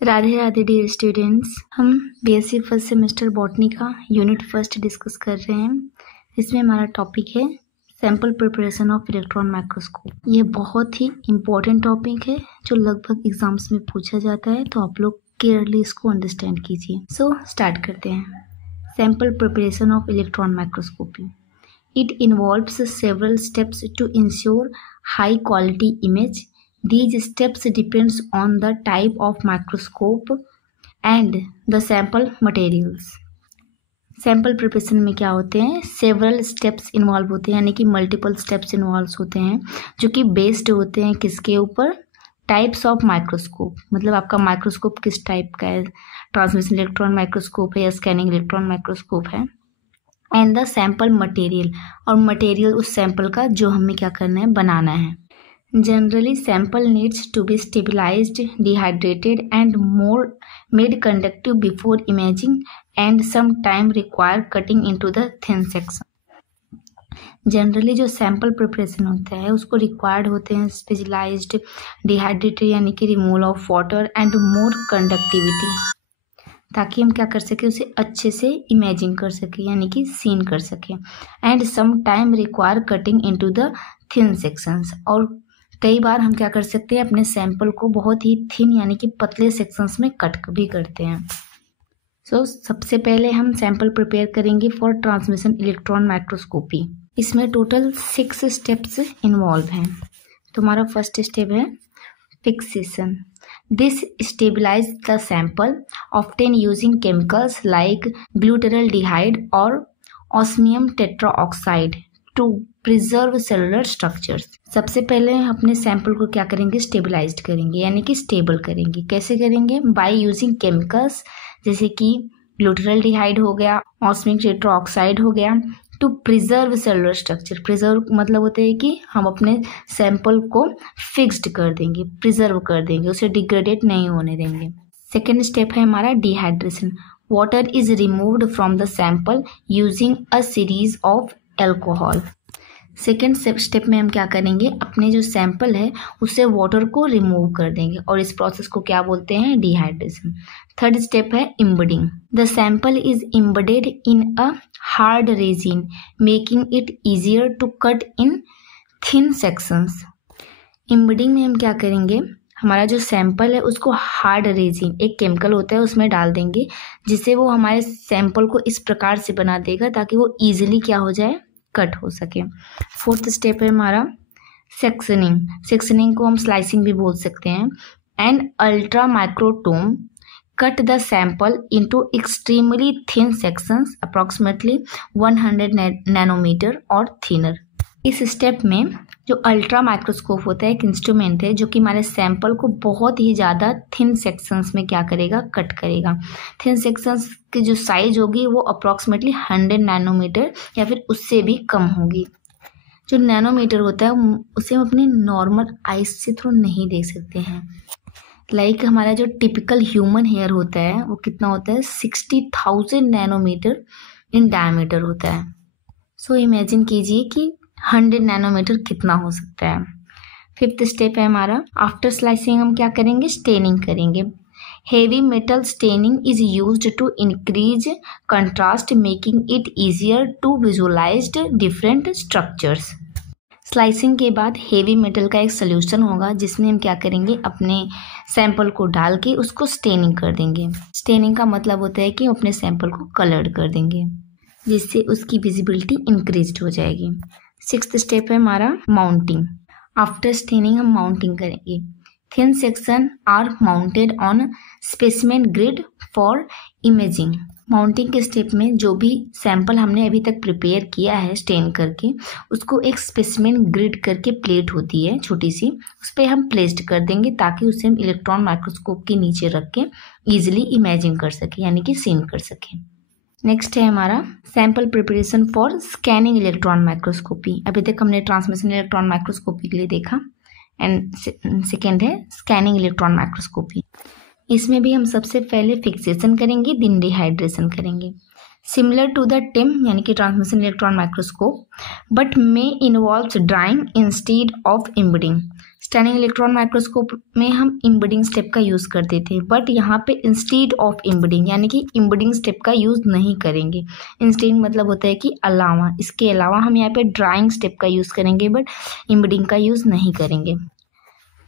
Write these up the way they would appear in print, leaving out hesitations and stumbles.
Radhe Radhe dear students, हम BSc first semester botany का unit first discuss कर रहे हैं। इसमें हमारा टॉपिक है sample preparation of electron microscope. ये बहुत ही इम्पोर्टेंट टॉपिक है जो लगभग एग्जाम्स में पूछा जाता है, तो आप लोग क्लियरली इसको अंडरस्टैंड कीजिए। सो स्टार्ट करते हैं। Sample preparation of electron microscopy. It involves several steps to ensure high quality image. These steps depends on the type of microscope and the sample materials. Sample preparation में क्या होते हैं, several steps involve होते हैं, यानी कि multiple steps involve होते हैं, जो कि बेस्ड होते हैं किसके ऊपर, टाइप्स ऑफ माइक्रोस्कोप। मतलब आपका माइक्रोस्कोप किस टाइप का है, ट्रांसमिशन इलेक्ट्रॉन माइक्रोस्कोप है या स्कैनिंग इलेक्ट्रॉन माइक्रोस्कोप है। एंड द सैम्पल मटेरियल, और मटेरियल उस सैंपल का जो हमें क्या करना है, बनाना है। Generally sample needs to be stabilised, dehydrated and more made conductive before imaging and some time require cutting into the thin section. Generally जो सैंपल प्रिपरेशन होता है उसको रिक्वायर्ड होते हैं स्टेबलाइज्ड, डिहाइड्रेटेड यानी कि removal of water and more conductivity, ताकि हम क्या कर सकें, उसे अच्छे से इमेजिंग कर सकें यानी कि सीन कर सकें। And some time require cutting into the thin sections, और कई बार हम क्या कर सकते हैं, अपने सैंपल को बहुत ही थिन यानी कि पतले सेक्शंस में कट भी करते हैं। सो सबसे पहले हम सैंपल प्रिपेयर करेंगे फॉर ट्रांसमिशन इलेक्ट्रॉन माइक्रोस्कोपी। इसमें टोटल 6 स्टेप्स इन्वॉल्व हैं। तो हमारा फर्स्ट स्टेप है fixation. This stabilize the sample, often using chemicals like glutaraldehyde or osmium tetraoxide to preserve cellular structures. सबसे पहले अपने सैंपल को क्या करेंगे, स्टेबलाइज्ड करेंगे यानी कि स्टेबल करेंगे। कैसे करेंगे, बाय यूजिंग केमिकल्स, जैसे कि ग्लूटाराल्डिहाइड हो गया, ऑस्मियम टेट्राऑक्साइड हो गया, to preserve cellular structure. Preserve मतलब होता है कि हम अपने सैंपल को फिक्स्ड कर देंगे, प्रिजर्व कर देंगे, उसे डिग्रेडेट नहीं होने देंगे। सेकेंड स्टेप है हमारा dehydration. Water is removed from the sample using a series of alcohol. Second step में हम क्या करेंगे, अपने जो सैंपल है उससे वाटर को रिमूव कर देंगे, और इस प्रोसेस को क्या बोलते हैं, डिहाइड्रेशन। थर्ड स्टेप है embedding. The sample is embedded in a hard resin, making it easier to cut in thin sections. Embedding में हम क्या करेंगे, हमारा जो सैंपल है उसको हार्ड रेजिन, एक केमिकल होता है, उसमें डाल देंगे, जिससे वो हमारे सैंपल को इस प्रकार से बना देगा ताकि वो ईजिली क्या हो जाए, कट हो सके। फोर्थ स्टेप है हमारा सेक्शनिंग। सेक्शनिंग को हम स्लाइसिंग भी बोल सकते हैं। And ultra microtome cut the sample into extremely thin sections approximately 100 nanometre और थिनर। इस स्टेप में जो अल्ट्रा माइक्रोस्कोप होता है, एक इंस्ट्रूमेंट है जो कि हमारे सैंपल को बहुत ही ज़्यादा थिन सेक्शंस में क्या करेगा, कट करेगा। थिन सेक्शंस की जो साइज होगी वो अप्रॉक्सीमेटली 100 नैनोमीटर या फिर उससे भी कम होगी। जो नैनोमीटर होता है उसे हम अपनी नॉर्मल आइज से थोड़ा नहीं देख सकते हैं। लाइक हमारा जो टिपिकल ह्यूमन हेयर होता है वो कितना होता है, 60,000 नैनोमीटर इन डायमीटर होता है। सो इमेजिन कीजिए कि 100 नैनोमीटर कितना हो सकता है। फिफ्थ स्टेप है हमारा, आफ्टर स्लाइसिंग हम क्या करेंगे, स्टेनिंग करेंगे। Heavy metal staining is used to increase contrast, making it easier to visualise different structures. Slicing के बाद हेवी मेटल का एक सोल्यूशन होगा जिसमें हम क्या करेंगे, अपने सैंपल को डाल के उसको स्टेनिंग कर देंगे। स्टेनिंग का मतलब होता है कि अपने सैंपल को कलर्ड कर देंगे, जिससे उसकी विजिबिलिटी इंक्रीज हो जाएगी। सिक्स्थ स्टेप है हमारा माउंटिंग। आफ्टर स्टेनिंग हम माउंटिंग करेंगे। Thin section are mounted on specimen grid for imaging. Mounting के स्टेप में जो भी सैंपल हमने अभी तक प्रिपेयर किया है स्टेन करके, उसको एक स्पेसिमेन ग्रिड करके प्लेट होती है छोटी सी, उस पर हम प्लेस्ड कर देंगे ताकि उसे हम इलेक्ट्रॉन माइक्रोस्कोप के नीचे रख के ईजिली इमेजिंग कर सकें यानी कि सीन कर सकें। नेक्स्ट है हमारा sample preparation for scanning electron microscopy. अभी तक हमने ट्रांसमिशन इलेक्ट्रॉन माइक्रोस्कोपी के लिए देखा, एंड सेकेंड है स्कैनिंग इलेक्ट्रॉन माइक्रोस्कोपी। इसमें भी हम सबसे पहले फिक्सेशन करेंगे, देन डिहाइड्रेशन करेंगे। सिमिलर टू द टिम यानी कि transmission electron microscope, but may involves drying instead of embedding. Standing electron microscope में हम इम्बडिंग स्टेप का यूज़ करते थे, बट यहाँ पे इंस्टेड ऑफ इम्बडिंग यानी कि इम्बडिंग स्टेप का यूज़ नहीं करेंगे। इंस्टेड मतलब होता है कि अलावा, इसके अलावा हम यहाँ पे ड्राइंग स्टेप का यूज़ करेंगे, बट इम्बडिंग का यूज़ नहीं करेंगे।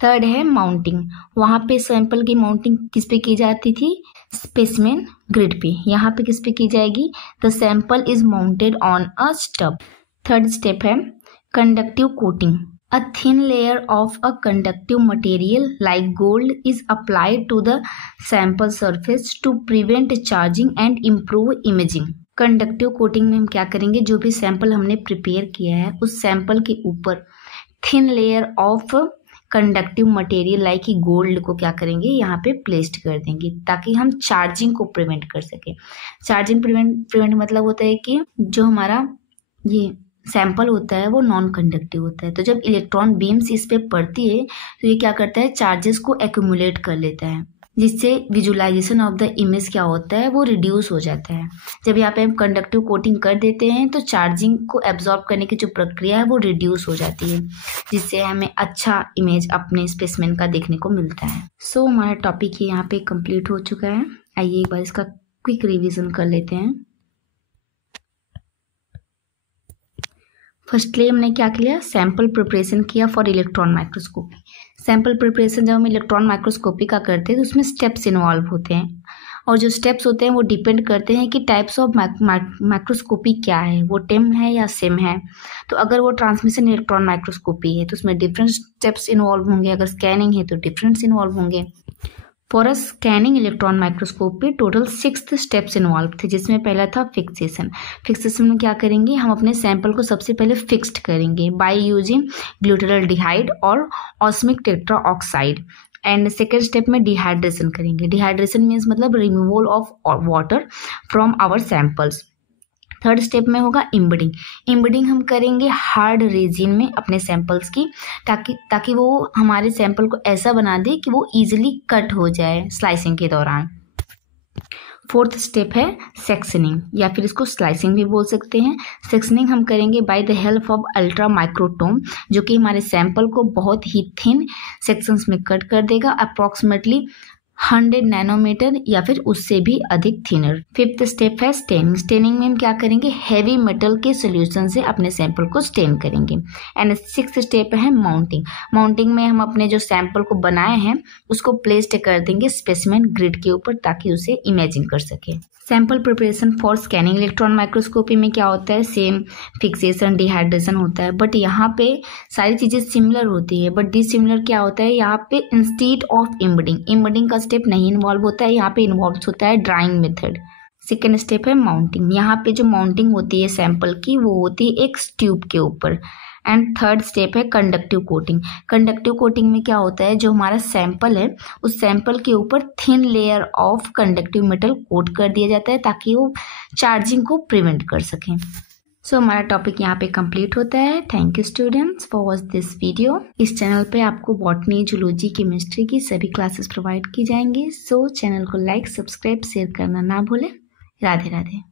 थर्ड है माउंटिंग। वहाँ पे सैंपल की माउंटिंग किस पे की जाती थी? स्पेसिमेन ग्रिड पे। यहाँ पे किस पे की जाएगी? The sample is mounted on a stub. Third step है conductive coating. A thin layer of a conductive material like gold is applied to the sample surface to prevent charging and improve imaging. Conductive coating में हम क्या करेंगे? जो भी sample हमने prepare किया है उस सैंपल के ऊपर thin layer of conductive material like gold को क्या करेंगे? यहाँ पे प्लेस्ड कर देंगे ताकि हम चार्जिंग को प्रिवेंट कर सके। चार्जिंग प्रिवेंट मतलब होता है कि जो हमारा ये सैंपल होता है वो नॉन कंडक्टिव होता है, तो जब इलेक्ट्रॉन बीम्स इस पे पड़ती है तो ये क्या करता है? चार्जेस को एक्यूमुलेट कर लेता है, जिससे विजुअलाइजेशन ऑफ द इमेज क्या होता है? वो रिड्यूस हो जाता है। जब यहाँ पे हम कंडक्टिव कोटिंग कर देते हैं तो चार्जिंग को एब्जॉर्ब करने की जो प्रक्रिया है वो रिड्यूस हो जाती है, जिससे हमें अच्छा इमेज अपने स्पेसिमेन का देखने को मिलता है। सो हमारा टॉपिक ये यहाँ पे कंप्लीट हो चुका है। आइए एक बार इसका क्विक रिविजन कर लेते हैं। फर्स्टली हमने क्या किया? सैंपल प्रिपरेशन किया for electron microscopy. Sample preparation जब हम इलेक्ट्रॉन माइक्रोस्कोपी का करते हैं तो उसमें स्टेप्स इन्वॉल्व होते हैं, और जो स्टेप्स होते हैं वो डिपेंड करते हैं कि टाइप्स ऑफ माइक्रोस्कोपी क्या है, वो टिम है या सिम है। तो अगर वो ट्रांसमिशन इलेक्ट्रॉन माइक्रोस्कोपी है तो उसमें डिफरेंट स्टेप्स इन्वॉल्व होंगे, अगर स्कैनिंग है तो डिफरेंट इन्वॉल्व होंगे। For a scanning electron microscopy total 6 steps involve थे, जिसमें पहला था फिक्सेशन। फिक्सेशन में क्या करेंगे? हम अपने सैंपल को सबसे पहले फिक्स्ड करेंगे बाय यूजिंग ग्लूटरल्डिहाइड और osmic tetra oxide. And second step में डिहाइड्रेशन करेंगे। डिहाइड्रेशन मीन्स मतलब removal of water from our samples. Third step में होगा इम्बडिंग। इम्बडिंग हम करेंगे हार्ड रेजिन में अपने सैंपल्स की, ताकि वो हमारे सैंपल को ऐसा बना दे कि वो इजीली कट हो जाए स्लाइसिंग के दौरान। फोर्थ स्टेप है सेक्शनिंग, या फिर इसको स्लाइसिंग भी बोल सकते हैं। सेक्शनिंग हम करेंगे by the help of ultra microtome, जो कि हमारे सैंपल को बहुत ही थिन सेक्शंस में कट कर देगा, अप्रॉक्सीमेटली 100 नैनोमीटर या फिर उससे भी अधिक थिनर। फिफ्थ स्टेप है स्टेनिंग। स्टेनिंग में हम क्या करेंगे? हैवी मेटल के सोल्यूशन से अपने सैंपल को स्टेन करेंगे। एंड सिक्स्थ स्टेप है माउंटिंग। माउंटिंग में हम अपने जो सैंपल को बनाए हैं उसको प्लेस्ड कर देंगे स्पेसिमेन ग्रिड के ऊपर, ताकि उसे इमेजिन कर सके। Sample preparation for scanning electron microscopy में क्या होता है? सेम फिक्सेशन, डिहाइड्रेशन होता है, बट यहाँ पे सारी चीज़ें सिमिलर होती है। बट डिसिमिलर क्या होता है? यहाँ पे इंस्टेड ऑफ इम्बडिंग का स्टेप नहीं इन्वॉल्व होता है, यहाँ पे इन्वॉल्व होता है ड्राइंग मेथड। सेकेंड स्टेप है माउंटिंग। यहाँ पे जो माउंटिंग होती है सैंपल की वो होती है एक ट्यूब के ऊपर। एंड थर्ड स्टेप है कंडक्टिव कोटिंग। कंडक्टिव कोटिंग में क्या होता है? जो हमारा सैंपल है उस सैंपल के ऊपर thin layer of conductive metal coat कर दिया जाता है, ताकि वो चार्जिंग को प्रिवेंट कर सकें। सो हमारा टॉपिक यहाँ पे कंप्लीट होता है। Thank you students for watch this video. इस चैनल पे आपको बॉटनी, जूलॉजी, केमिस्ट्री की सभी क्लासेस प्रोवाइड की जाएंगी। सो चैनल को लाइक, सब्सक्राइब, शेयर करना ना भूलें। राधे राधे।